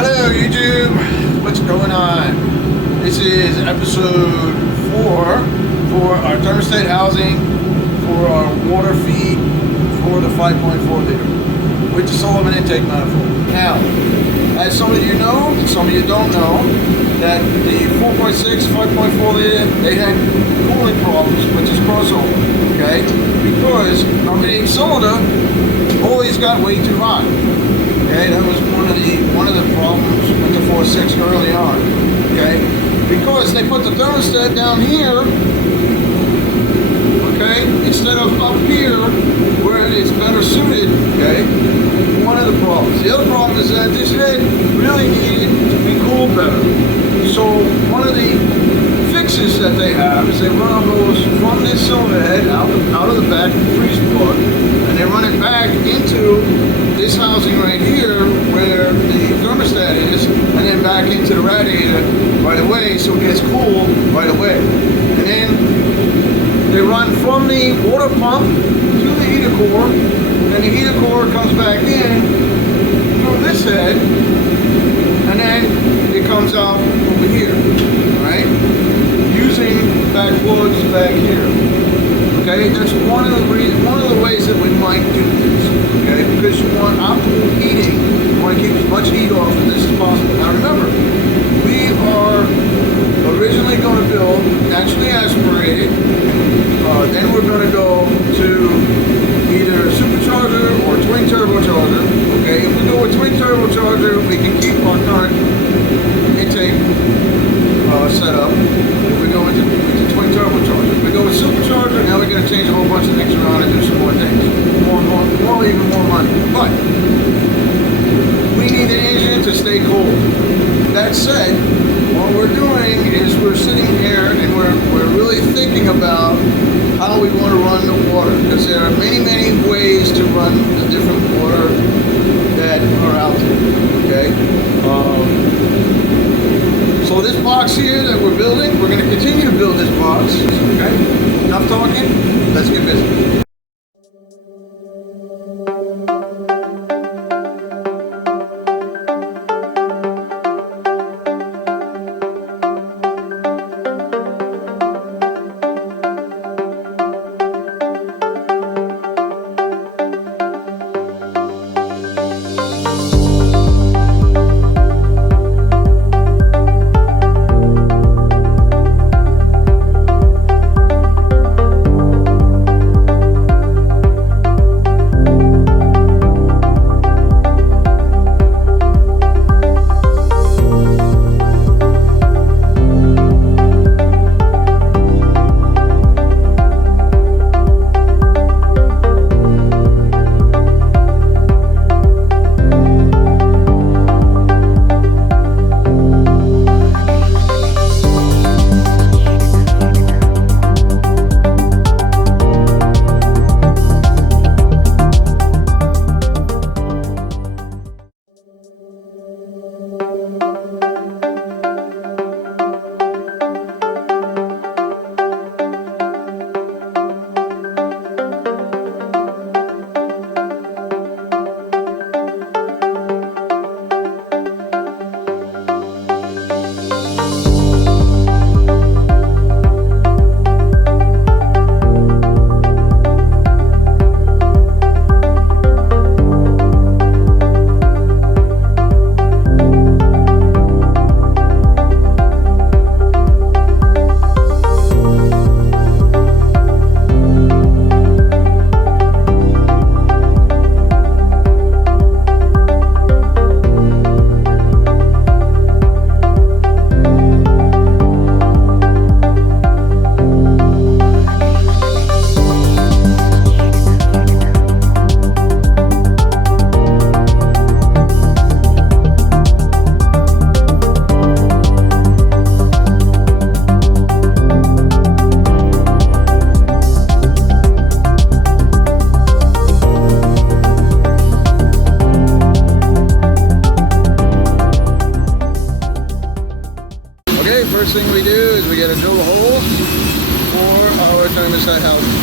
Hello YouTube, what's going on? This is episode 4 for our thermostat housing for our water feed for the 5.4 liter with the Sullivan intake manifold. Now, as some of you know, and some of you don't know, that the 4.6, 5.4 liter, they had cooling problems with this crossover, okay? Because our V8 cylinder always got way too hot. Okay, that was one of the problems with the 4.6 early on. Okay, because they put the thermostat down here, okay, instead of up here where it's better suited. Okay, one of the problems. The other problem is that this head really needed to be cooled better. So one of the fixes that they have is they run a hose from this cylinder head out of the back of the freeze plug, and they run it back into this housing right here where the thermostat is, and then back into the radiator right away, so it gets cool right away. And then they run from the water pump to the heater core, and the heater core comes back in through this head, and then it comes out over here, right? Using back plugs back here. Okay, that's one of the ways that we might do this. Okay, because you want optimal heating. You want to keep as much heat off of this as possible. Now remember, we are originally going to build naturally aspirated. Then we're going to go to either supercharger or twin turbocharger. Okay, if we go with twin turbocharger, we can keep our current intake setup. If we go into twin turbocharger, if we go with supercharger, now we're going to change a whole bunch of things around and do some more things, even more money. But we need the engine to stay cool. That said, what we're doing is we're sitting here and we're really thinking about how we want to run the water, because there are many ways to run the different water that are out there. Okay. So this box here that we're building, we're going to continue to build this box. Okay. Enough talking. Let's get busy. First thing we do is we got to drill a hole for our thermostat housing.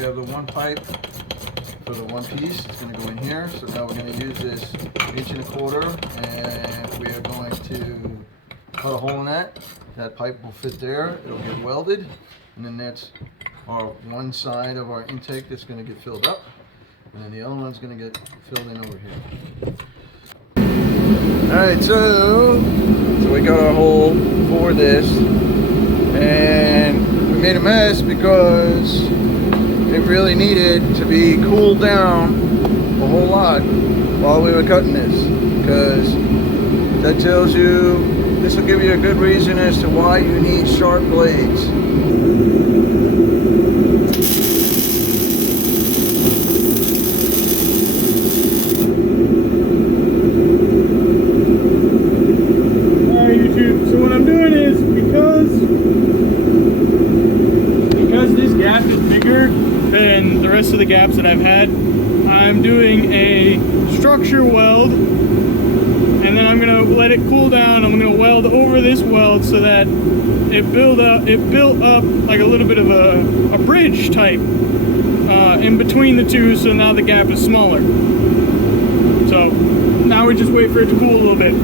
We have the one pipe for the one piece. It's going to go in here. So now we're going to use this 1.25 inch, and we are going to cut a hole in that. That pipe will fit there. It'll get welded, and then that's our one side of our intake that's going to get filled up, and then the other one's going to get filled in over here. Alright, so we got our hole for this, and we made a mess because it really needed to be cooled down a whole lot while we were cutting this, because that tells you, this will give you a good reason as to why you need sharp blades. So what I'm doing is, because this gap is bigger than the rest of the gaps that I've had, I'm doing a structure weld, and then I'm gonna let it cool down. I'm gonna weld over this weld so that it built up like a little bit of a bridge type in between the two, so now the gap is smaller. So now we just wait for it to cool a little bit.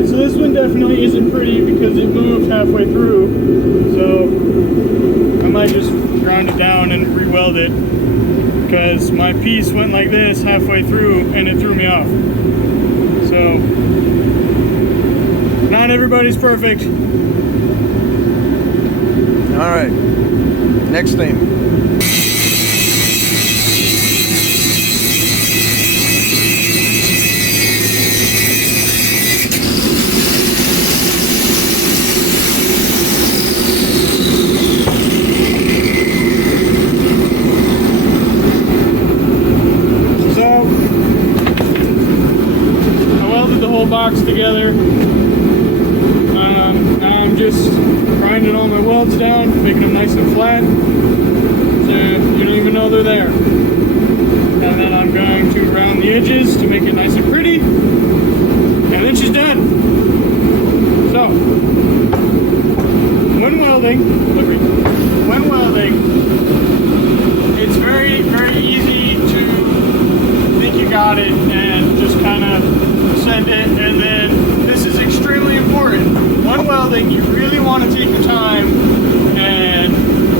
So this one definitely isn't pretty because it moved halfway through, so I might just ground it down and re-weld it, because my piece went like this halfway through and it threw me off. So not everybody's perfect. Alright, next thing. Box together. I'm just grinding all my welds down, making them nice and flat, so you don't even know they're there. And then I'm going to round the edges to make it nice and pretty, and then she's done. So, when welding, it's very, very easy to think you got it and just kind of send it, and then this is extremely important. When welding, you really want to take your time and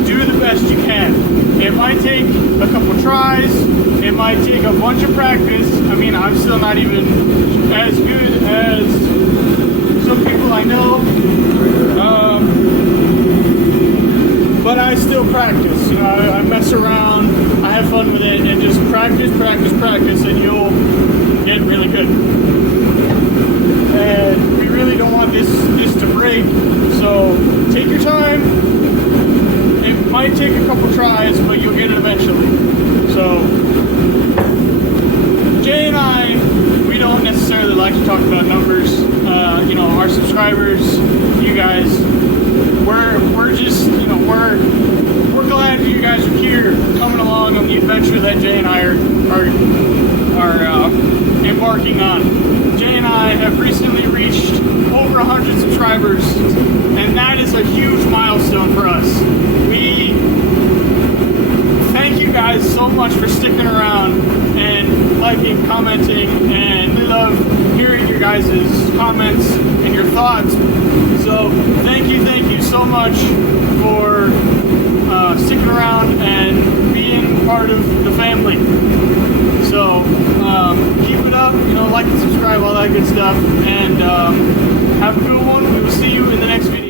do the best you can. It might take a couple tries, it might take a bunch of practice. I mean, I'm still not even as good as some people I know, but I still practice. You know, I mess around, I have fun with it, and just practice, and you'll get really good. And we really don't want this to break, so take your time. It might take a couple tries, but you'll get it eventually. So Jay and I, we don't necessarily like to talk about numbers. You know, our subscribers, you guys, we're just, you know, we're glad you guys are here, coming along on the adventure that Jay and I are embarking on. Jay and I have recently reached over 100 subscribers, and that is a huge milestone for us. We thank you guys so much for sticking around and liking, commenting, and we love hearing your guys' comments and your thoughts. So thank you so much for sticking around and being part of the family. So keep it up, you know, like and subscribe, all that good stuff, and have a good one. We will see you in the next video.